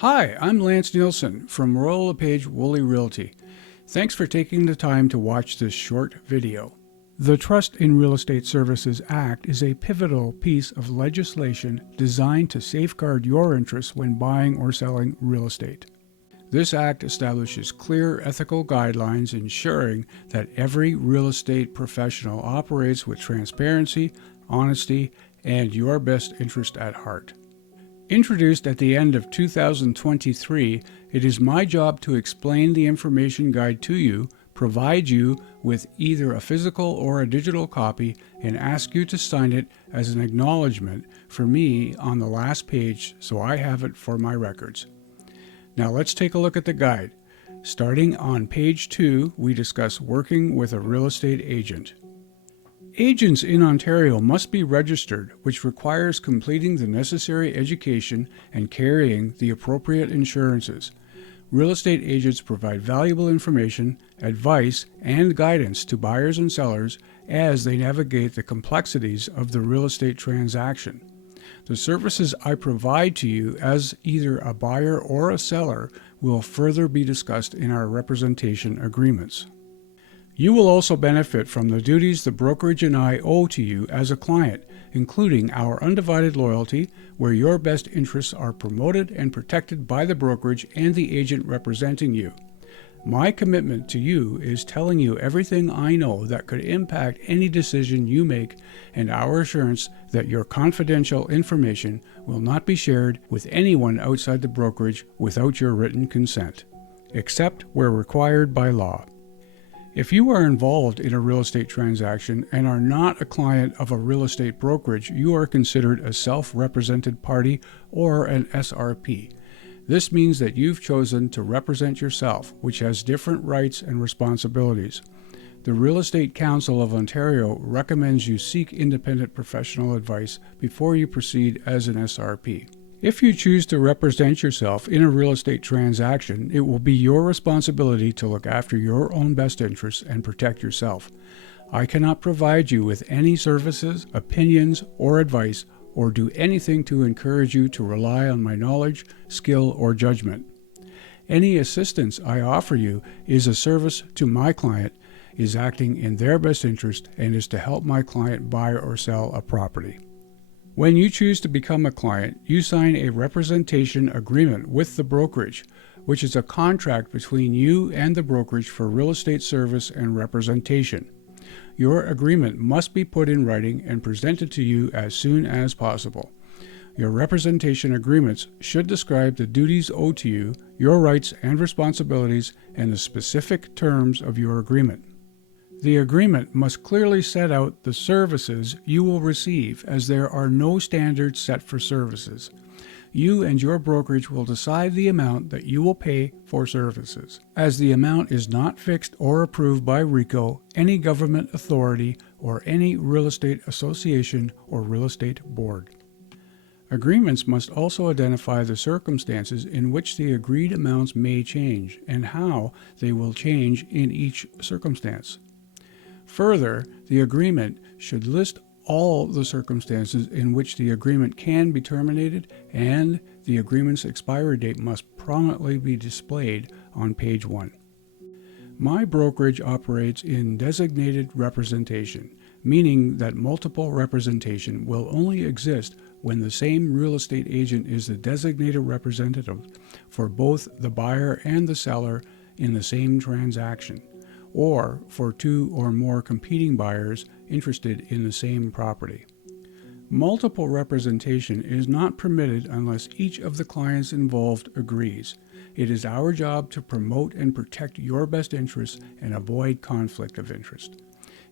Hi, I'm Lance Nielsen from Royal LePage Woolley Realty. Thanks for taking the time to watch this short video. The Trust in Real Estate Services Act is a pivotal piece of legislation designed to safeguard your interests when buying or selling real estate. This act establishes clear ethical guidelines ensuring that every real estate professional operates with transparency, honesty, and your best interest at heart. Introduced at the end of 2023, it is my job to explain the information guide to you, provide you with either a physical or a digital copy, and ask you to sign it as an acknowledgement for me on the last page so I have it for my records. Now let's take a look at the guide. Starting on page 2, we discuss working with a real estate agent. Agents in Ontario must be registered, which requires completing the necessary education and carrying the appropriate insurances. Real estate agents provide valuable information, advice, and guidance to buyers and sellers as they navigate the complexities of the real estate transaction. The services I provide to you as either a buyer or a seller will further be discussed in our representation agreements. You will also benefit from the duties the brokerage and I owe to you as a client, including our undivided loyalty, where your best interests are promoted and protected by the brokerage and the agent representing you. My commitment to you is telling you everything I know that could impact any decision you make, and our assurance that your confidential information will not be shared with anyone outside the brokerage without your written consent, except where required by law. If you are involved in a real estate transaction and are not a client of a real estate brokerage, you are considered a self-represented party or an SRP. This means that you've chosen to represent yourself, which has different rights and responsibilities. The Real Estate Council of Ontario recommends you seek independent professional advice before you proceed as an SRP. If you choose to represent yourself in a real estate transaction, it will be your responsibility to look after your own best interests and protect yourself. I cannot provide you with any services, opinions, or advice, or do anything to encourage you to rely on my knowledge, skill, or judgment. Any assistance I offer you is a service to my client, is acting in their best interest, and is to help my client buy or sell a property. When you choose to become a client, you sign a representation agreement with the brokerage, which is a contract between you and the brokerage for real estate service and representation. Your agreement must be put in writing and presented to you as soon as possible. Your representation agreements should describe the duties owed to you, your rights and responsibilities, and the specific terms of your agreement. The agreement must clearly set out the services you will receive, as there are no standards set for services. You and your brokerage will decide the amount that you will pay for services. As the amount is not fixed or approved by RECO, any government authority, or any real estate association or real estate board. Agreements must also identify the circumstances in which the agreed amounts may change and how they will change in each circumstance. Further, the agreement should list all the circumstances in which the agreement can be terminated, and the agreement's expiry date must prominently be displayed on page 1. My brokerage operates in designated representation, meaning that multiple representation will only exist when the same real estate agent is the designated representative for both the buyer and the seller in the same transaction, or for two or more competing buyers interested in the same property. Multiple representation is not permitted unless each of the clients involved agrees. It is our job to promote and protect your best interests and avoid conflict of interest.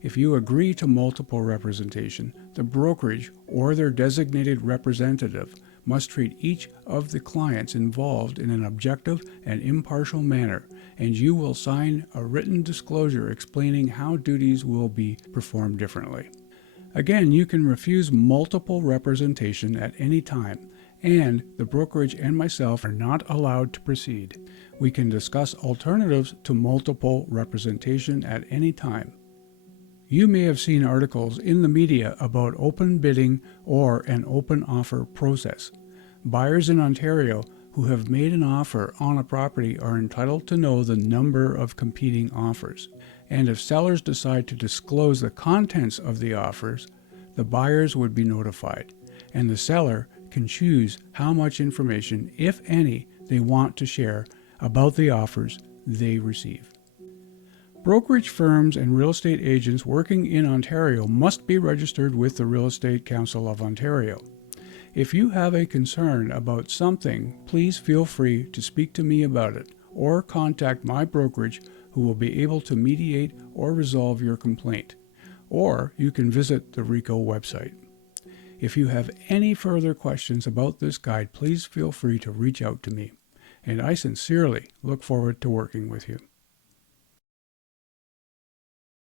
If you agree to multiple representation, the brokerage or their designated representative must treat each of the clients involved in an objective and impartial manner, and you will sign a written disclosure explaining how duties will be performed differently. Again, you can refuse multiple representation at any time, and the brokerage and myself are not allowed to proceed. We can discuss alternatives to multiple representation at any time. You may have seen articles in the media about open bidding or an open offer process. Buyers in Ontario who have made an offer on a property are entitled to know the number of competing offers. And if sellers decide to disclose the contents of the offers, the buyers would be notified, and the seller can choose how much information, if any, they want to share about the offers they receive. Brokerage firms and real estate agents working in Ontario must be registered with the Real Estate Council of Ontario. If you have a concern about something, please feel free to speak to me about it or contact my brokerage, who will be able to mediate or resolve your complaint. Or you can visit the RECO website. If you have any further questions about this guide, please feel free to reach out to me, and I sincerely look forward to working with you.